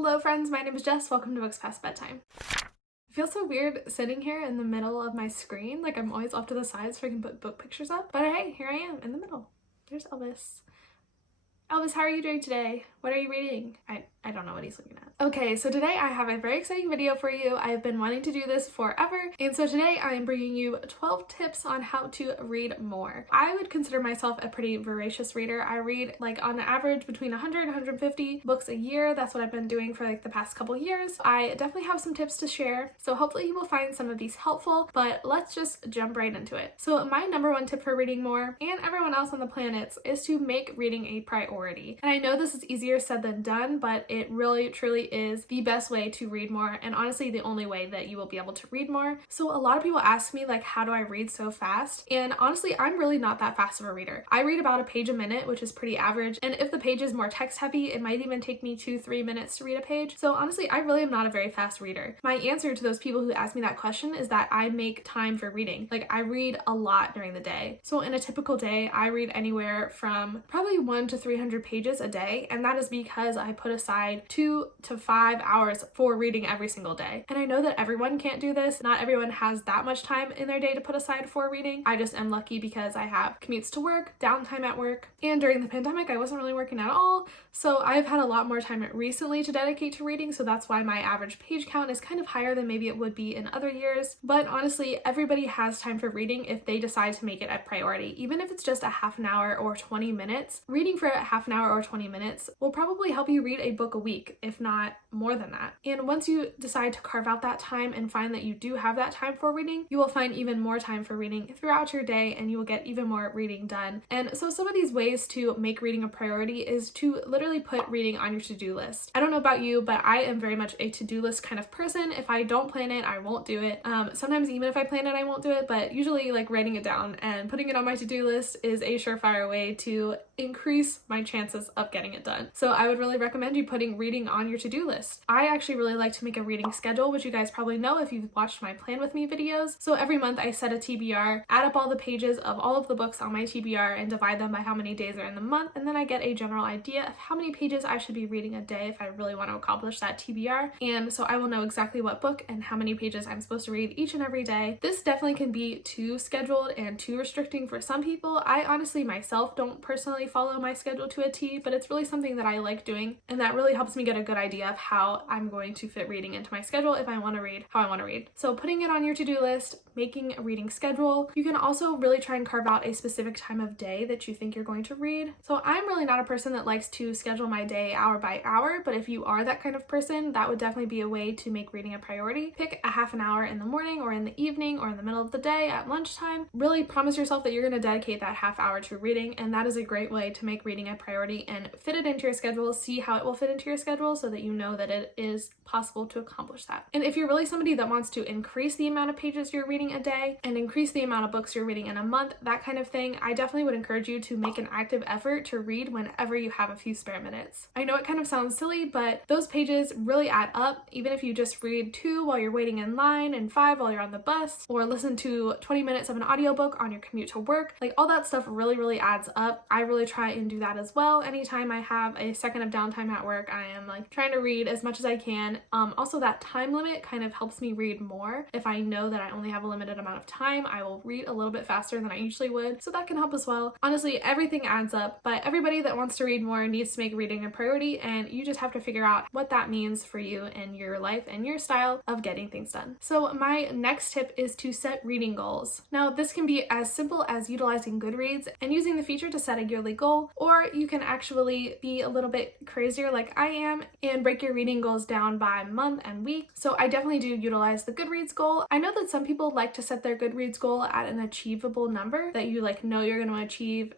Hello friends, my name is Jess. Welcome to Books Past Bedtime. It feels so weird sitting here in the middle of my screen. Like I'm always off to the side so I can put book pictures up. But hey, here I am in the middle. There's Elvis. Elvis, how are you doing today? What are you reading? I don't know what he's looking at. Okay, so today I have a very exciting video for you. I have been wanting to do this forever, and so today I am bringing you 12 tips on how to read more. I would consider myself a pretty voracious reader. I read like on average between 100 and 150 books a year. That's what I've been doing for like the past couple years. I definitely have some tips to share, so hopefully you will find some of these helpful, but let's just jump right into it. So my number one tip for reading more, and everyone else on the planet, is to make reading a priority. And I know this is easier said than done, but it really truly is the best way to read more, and honestly the only way that you will be able to read more. So a lot of people ask me like, how do I read so fast? And honestly, I'm really not that fast of a reader. I read about a page a minute, which is pretty average, and if the page is more text heavy, it might even take me 2-3 minutes to read a page. So honestly, I really am not a very fast reader. My answer to those people who ask me that question is that I make time for reading. Like I read a lot during the day. So in a typical day, I read anywhere from probably 100 to 300 pages a day, and that is because I put aside 2 to 5 hours for reading every single day. And I know that everyone can't do this. Not everyone has that much time in their day to put aside for reading. I just am lucky because I have commutes to work, downtime at work, and during the pandemic I wasn't really working at all, so I've had a lot more time recently to dedicate to reading, so that's why my average page count is kind of higher than maybe it would be in other years. But honestly, everybody has time for reading if they decide to make it a priority. Even if it's just a half an hour or 20 minutes, reading for a half an hour or 20 minutes will probably help you read a book a week, if not more than that. And once you decide to carve out that time and find that you do have that time for reading, you will find even more time for reading throughout your day, and you will get even more reading done. And so some of these ways to make reading a priority is to literally put reading on your to-do list. I don't know about you, but I am very much a to-do list kind of person. If I don't plan it, I won't do it. Sometimes even if I plan it, I won't do it, but usually like writing it down and putting it on my to-do list is a surefire way to increase my chances of getting it done. So I would really recommend you putting reading on your to-do list. I actually really like to make a reading schedule, which you guys probably know if you've watched my Plan With Me videos. So every month I set a TBR, add up all the pages of all of the books on my TBR and divide them by how many days are in the month, and then I get a general idea of how many pages I should be reading a day if I really want to accomplish that TBR. And so I will know exactly what book and how many pages I'm supposed to read each and every day. This definitely can be too scheduled and too restricting for some people. I honestly myself don't personally follow my schedule to a T, but it's really something that I like doing, and that really helps me get a good idea of how I'm going to fit reading into my schedule if I want to read how I want to read. So putting it on your to-do list, making a reading schedule. You can also really try and carve out a specific time of day that you think you're going to read. So I'm really not a person that likes to schedule my day hour by hour, but if you are that kind of person, that would definitely be a way to make reading a priority. Pick a half an hour in the morning or in the evening or in the middle of the day at lunchtime. Really promise yourself that you're going to dedicate that half hour to reading, and that is a great way to make reading a priority and fit it into your schedule. See how it will fit into your schedule so that you know that it is possible to accomplish that. And if you're really somebody that wants to increase the amount of pages you're reading a day and increase the amount of books you're reading in a month, that kind of thing, I definitely would encourage you to make an active effort to read whenever you have a few spare minutes. I know it kind of sounds silly, but those pages really add up. Even if you just read 2 while you're waiting in line and 5 while you're on the bus, or listen to 20 minutes of an audiobook on your commute to work, like all that stuff really adds up. I really try and do that as well. Anytime I have a second of downtime at work, I am like trying to read as much as I can. Also that time limit kind of helps me read more. If I know that I only have a limited amount of time, I will read a little bit faster than I usually would, so that can help as well. Honestly, everything adds up, but everybody that wants to read more needs to make reading a priority, and you just have to figure out what that means for you in your life and your style of getting things done. So my next tip is to set reading goals. Now this can be as simple as utilizing Goodreads and using the feature to set a yearly goal, or you can actually be a little bit crazier like I am and break your reading goals down by month and week. So I definitely do utilize the Goodreads goal. I know that some people like to set their Goodreads goal at an achievable number that you know you're going to achieve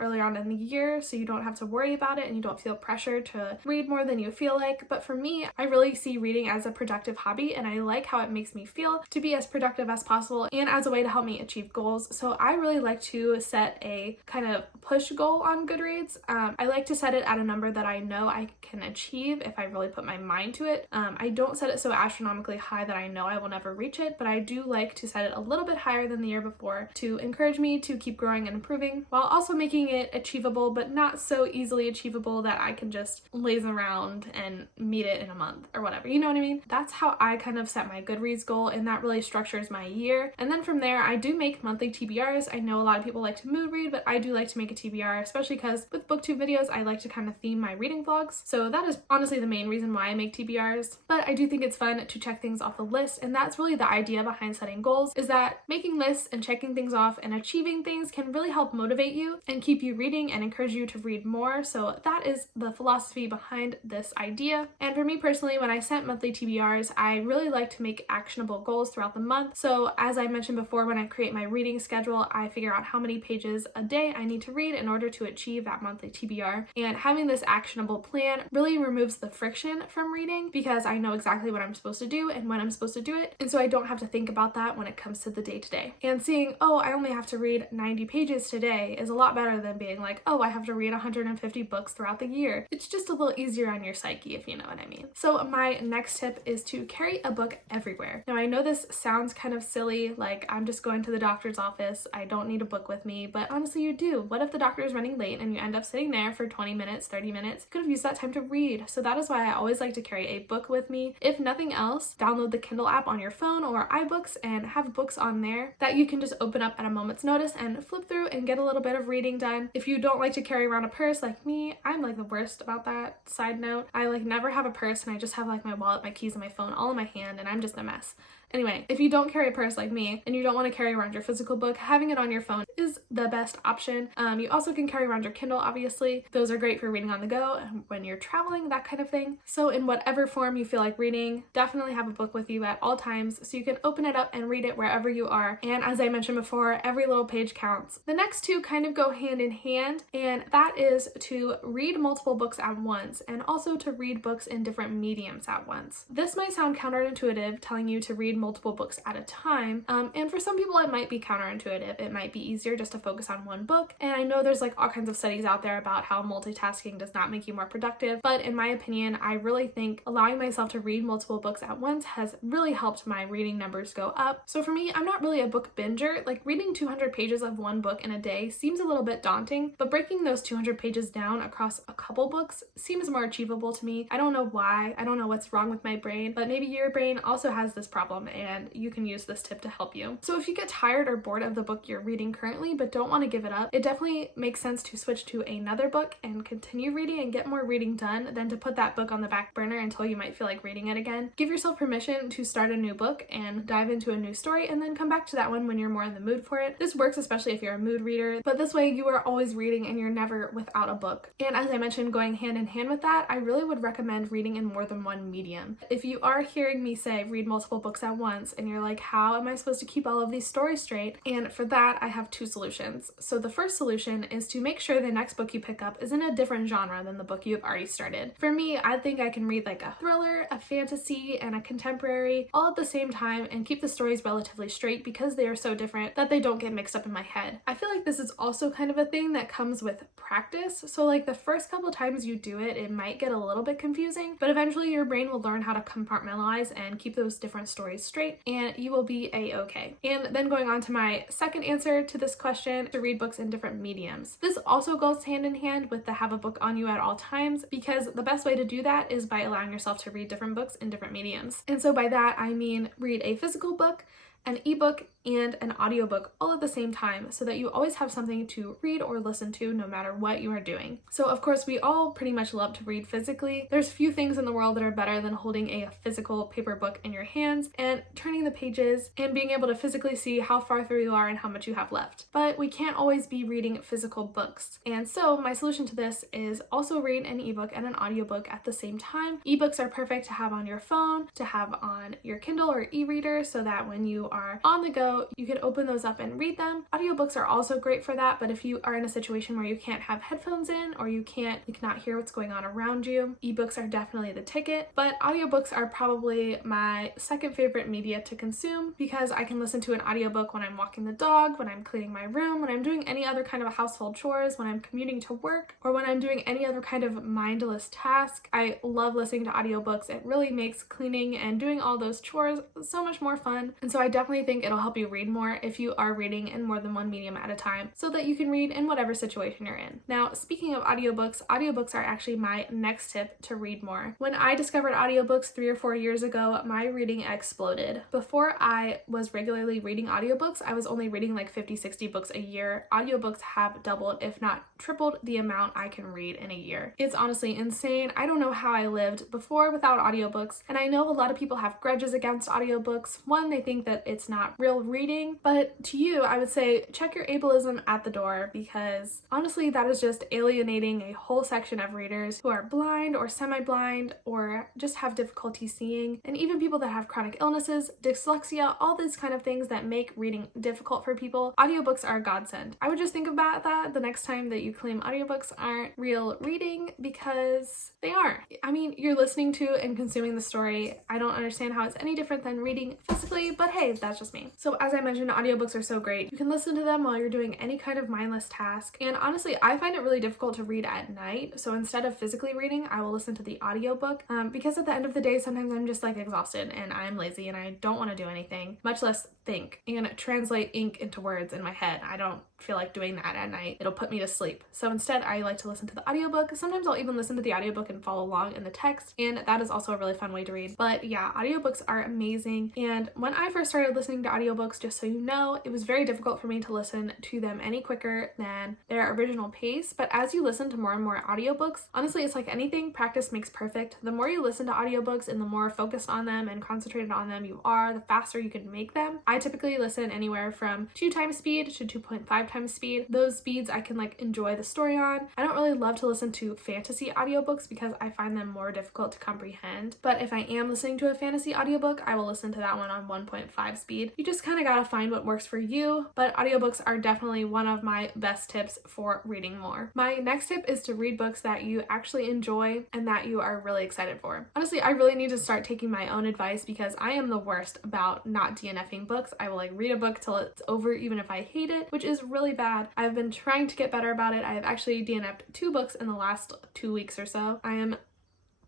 earlier on in the year, so you don't have to worry about it and you don't feel pressure to read more than you feel like. But for me, I really see reading as a productive hobby, and I like how it makes me feel to be as productive as possible and as a way to help me achieve goals. So I really like to set a kind of push goal goal on Goodreads. I like to set it at a number that I know I can achieve if I really put my mind to it. I don't set it so astronomically high that I know I will never reach it, but I do like to set it a little bit higher than the year before to encourage me to keep growing and improving, while also making it achievable, but not so easily achievable that I can just laze around and meet it in a month or whatever, you know what I mean? That's how I kind of set my Goodreads goal, and that really structures my year. And then from there, I do make monthly TBRs. I know a lot of people like to mood read, but I do like to make a TBR, especially because with Booktube videos, I like to kind of theme my reading vlogs. So that is honestly the main reason why I make TBRs. But I do think it's fun to check things off the list, and that's really the idea behind setting goals, is that making lists and checking things off and achieving things can really help motivate you and keep you reading and encourage you to read more. So that is the philosophy behind this idea. And for me personally, when I set monthly TBRs, I really like to make actionable goals throughout the month. So as I mentioned before, when I create my reading schedule, I figure out how many pages a day I need to read in order to achieve that monthly TBR. And having this actionable plan really removes the friction from reading, because I know exactly what I'm supposed to do and when I'm supposed to do it. And so I don't have to think about that when it comes to the day-to-day. And seeing, oh, I only have to read 90 pages today is a lot better than being like, oh, I have to read 150 books throughout the year. It's just a little easier on your psyche, if you know what I mean. So my next tip is to carry a book everywhere. Now I know this sounds kind of silly, like I'm just going to the doctor's office, I don't need a book with me, but honestly you do. What if the doctor is running late and you end up sitting there for 20 minutes, 30 minutes? You could have used that time to read. So that is why I always like to carry a book with me. If nothing else, download the Kindle app on your phone or iBooks and have books on there that you can just open up at a moment's notice and flip through and get a little bit of reading done. If you don't like to carry around a purse like me, I'm like the worst about that. Side note, I like never have a purse and I just have like my wallet, my keys, and my phone all in my hand, and I'm just a mess. Anyway, if you don't carry a purse like me and you don't want to carry around your physical book, having it on your phone is the best option. You also can carry around your Kindle, obviously. Those are great for reading on the go when you're traveling, that kind of thing. So in whatever form you feel like reading, definitely have a book with you at all times so you can open it up and read it wherever you are. And as I mentioned before, every little page counts. The next two kind of go hand in hand, and that is to read multiple books at once and also to read books in different mediums at once. This might sound counterintuitive, telling you to read multiple books at a time, and for some people it might be counterintuitive. It might be easier just to focus on one book, and I know there's like all kinds of studies out there about how multitasking does not make you more productive, but in my opinion, I really think allowing myself to read multiple books at once has really helped my reading numbers go up. So for me, I'm not really a book binger. Like reading 200 pages of one book in a day seems a little bit daunting, but breaking those 200 pages down across a couple books seems more achievable to me. I don't know why, I don't know what's wrong with my brain, but maybe your brain also has this problem and you can use this tip to help you. So if you get tired or bored of the book you're reading currently but don't want to give it up, it definitely makes sense to switch to another book and continue reading and get more reading done than to put that book on the back burner until you might feel like reading it again. Give yourself permission to start a new book and dive into a new story and then come back to that one when you're more in the mood for it. This works especially if you're a mood reader, but this way you are always reading and you're never without a book. And as I mentioned, going hand in hand with that, I really would recommend reading in more than one medium. If you are hearing me say read multiple books at once and you're like, how am I supposed to keep all of these stories straight? And for that, I have two solutions. So the first solution is to make sure the next book you pick up is in a different genre than the book you've already started. For me, I think I can read like a thriller, a fantasy, and a contemporary all at the same time and keep the stories relatively straight because they are so different that they don't get mixed up in my head. I feel like this is also kind of a thing that comes with practice. So like the first couple times you do it, it might get a little bit confusing, but eventually your brain will learn how to compartmentalize and keep those different stories straight, and you will be a-okay. And then going on to my second answer to this question, to read books in different mediums. This also goes hand in hand with the have a book on you at all times, because the best way to do that is by allowing yourself to read different books in different mediums. And so by that, I mean read a physical book, an ebook, and an audiobook all at the same time so that you always have something to read or listen to no matter what you are doing. So of course we all pretty much love to read physically. There's few things in the world that are better than holding a physical paper book in your hands and turning the pages and being able to physically see how far through you are and how much you have left. But we can't always be reading physical books. And so my solution to this is also read an ebook and an audiobook at the same time. Ebooks are perfect to have on your phone, to have on your Kindle or e-reader so that when you are on the go so you can open those up and read them. Audiobooks are also great for that, but if you are in a situation where you can't have headphones in or you can't not hear what's going on around you, ebooks are definitely the ticket. But audiobooks are probably my second favorite media to consume because I can listen to an audiobook when I'm walking the dog, when I'm cleaning my room, when I'm doing any other kind of household chores, when I'm commuting to work, or when I'm doing any other kind of mindless task. I love listening to audiobooks. It really makes cleaning and doing all those chores so much more fun. And so I definitely think it'll help you read more if you are reading in more than one medium at a time so that you can read in whatever situation you're in. Now, speaking of audiobooks, audiobooks are actually my next tip to read more. When I discovered audiobooks 3 or 4 years ago, my reading exploded. Before I was regularly reading audiobooks, I was only reading like 50-60 books a year. Audiobooks have doubled, if not tripled, the amount I can read in a year. It's honestly insane. I don't know how I lived before without audiobooks, and I know a lot of people have grudges against audiobooks. One, they think that it's not real reading, but to you, I would say check your ableism at the door, because honestly, that is just alienating a whole section of readers who are blind or semi-blind or just have difficulty seeing, and even people that have chronic illnesses, dyslexia, all these kind of things that make reading difficult for people. Audiobooks are a godsend. I would just think about that the next time that you claim audiobooks aren't real reading, because they aren't. I mean, you're listening to and consuming the story. I don't understand how it's any different than reading physically, but hey, that's just me. So as I mentioned, audiobooks are so great. You can listen to them while you're doing any kind of mindless task. And honestly, I find it really difficult to read at night. So instead of physically reading, I will listen to the audiobook because at the end of the day, sometimes I'm just like exhausted and I'm lazy and I don't want to do anything, much less think and translate ink into words in my head. I don't feel like doing that at night. It'll put me to sleep. So instead, I like to listen to the audiobook. Sometimes I'll even listen to the audiobook and follow along in the text, and that is also a really fun way to read. But yeah, audiobooks are amazing. And when I first started listening to audiobooks, just so you know, it was very difficult for me to listen to them any quicker than their original pace. But as you listen to more and more audiobooks, honestly, it's like anything, practice makes perfect. The more you listen to audiobooks and the more focused on them and concentrated on them you are, the faster you can make them. I typically listen anywhere from 2 times speed to 2.5 times speed. Those speeds I can like enjoy the story on. I don't really love to listen to fantasy audiobooks because I find them more difficult to comprehend. But if I am listening to a fantasy audiobook, I will listen to that one on 1.5 speed. You just kind of gotta find what works for you, but audiobooks are definitely one of my best tips for reading more. My next tip is to read books that you actually enjoy and that you are really excited for. Honestly, I really need to start taking my own advice because I am the worst about not DNFing books. I will like read a book till it's over even if I hate it, which is really bad. I've been trying to get better about it. I have actually DNF'd 2 books in the last 2 weeks or so. I am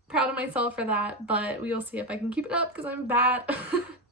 proud of myself for that, but we will see if I can keep it up because I'm bad.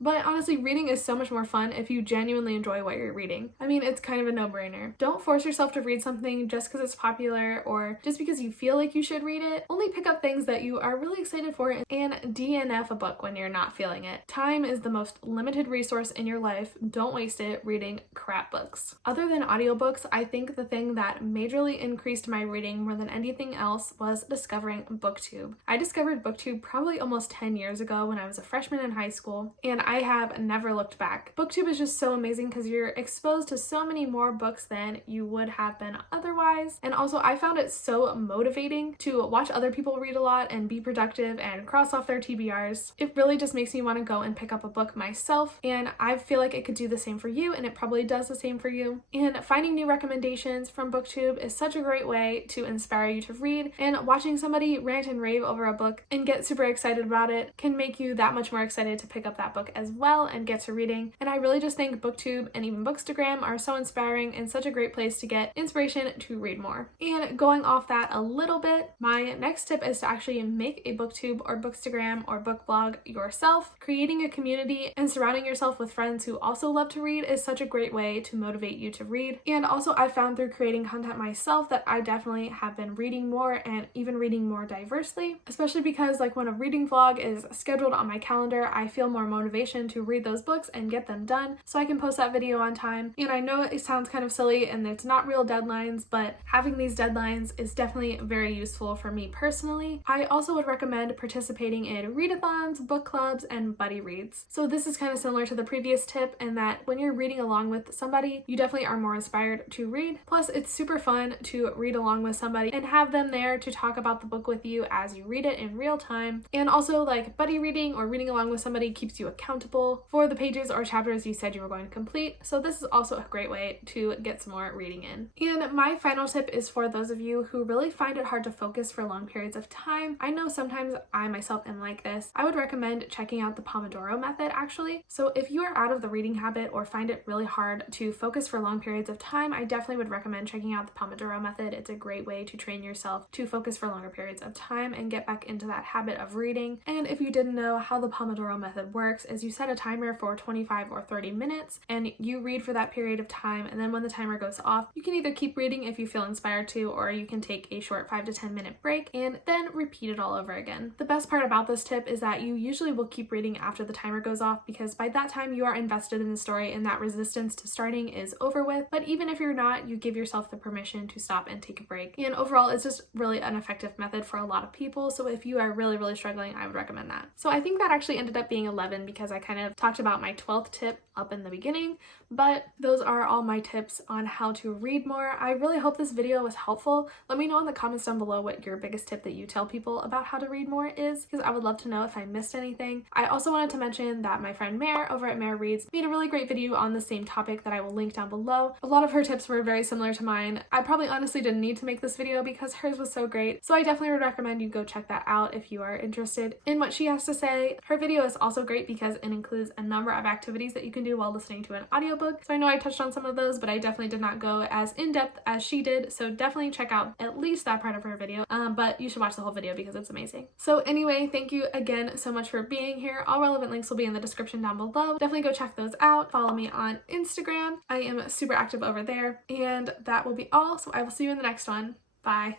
But honestly, reading is so much more fun if you genuinely enjoy what you're reading. I mean, it's kind of a no-brainer. Don't force yourself to read something just because it's popular or just because you feel like you should read it. Only pick up things that you are really excited for and DNF a book when you're not feeling it. Time is the most limited resource in your life. Don't waste it reading crap books. Other than audiobooks, I think the thing that majorly increased my reading more than anything else was discovering Booktube. I discovered Booktube probably almost 10 years ago when I was a freshman in high school, and I have never looked back. Booktube is just so amazing because you're exposed to so many more books than you would have been otherwise. And also I found it so motivating to watch other people read a lot and be productive and cross off their TBRs. It really just makes me want to go and pick up a book myself, and I feel like it could do the same for you, and it probably does the same for you. And finding new recommendations from Booktube is such a great way to inspire you to read, and watching somebody rant and rave over a book and get super excited about it can make you that much more excited to pick up that book as well and get to reading. And I really just think Booktube and even Bookstagram are so inspiring and such a great place to get inspiration to read more. And going off that a little bit, my next tip is to actually make a Booktube or Bookstagram or book blog yourself. Creating a community and surrounding yourself with friends who also love to read is such a great way to motivate you to read. And also I found through creating content myself that I definitely have been reading more and even reading more diversely, especially because like when a reading vlog is scheduled on my calendar, I feel more motivation to read those books and get them done so I can post that video on time. And I know it sounds kind of silly and it's not real deadlines, but having these deadlines is definitely very useful for me personally. I also would recommend participating in readathons, book clubs, and buddy reads. So this is kind of similar to the previous tip in that when you're reading along with somebody, you definitely are more inspired to read. Plus, it's super fun to read along with somebody and have them there to talk about the book with you as you read it in real time. And also like buddy reading or reading along with somebody keeps you accountable accountable for the pages or chapters you said you were going to complete. So this is also a great way to get some more reading in. And my final tip is for those of you who really find it hard to focus for long periods of time. I know sometimes I myself am like this. I would recommend checking out the Pomodoro method actually. So if you are out of the reading habit or find it really hard to focus for long periods of time, I definitely would recommend checking out the Pomodoro method. It's a great way to train yourself to focus for longer periods of time and get back into that habit of reading. And if you didn't know how the Pomodoro method works, is you set a timer for 25 or 30 minutes and you read for that period of time, and then when the timer goes off, you can either keep reading if you feel inspired to, or you can take a short 5 to 10 minute break and then repeat it all over again. The best part about this tip is that you usually will keep reading after the timer goes off, because by that time you are invested in the story and that resistance to starting is over with. But even if you're not, you give yourself the permission to stop and take a break. And overall, it's just really an effective method for a lot of people. So if you are really struggling, I would recommend that. So I think that actually ended up being 11 because I kind of talked about my 12th tip up in the beginning, but those are all my tips on how to read more. I really hope this video was helpful. Let me know in the comments down below what your biggest tip that you tell people about how to read more is, because I would love to know if I missed anything. I also wanted to mention that my friend Mare over at Mare Reads made a really great video on the same topic that I will link down below. A lot of her tips were very similar to mine. I probably honestly didn't need to make this video because hers was so great, so I definitely would recommend you go check that out if you are interested in what she has to say. Her video is also great because it includes a number of activities that you can do while listening to an audiobook. So I know I touched on some of those, but I definitely did not go as in-depth as she did, so definitely check out at least that part of her video, but you should watch the whole video because it's amazing. So anyway, thank you again so much for being here. All relevant links will be in the description down below. Definitely go check those out. Follow me on Instagram. I am super active over there, and that will be all, so I will see you in the next one. Bye.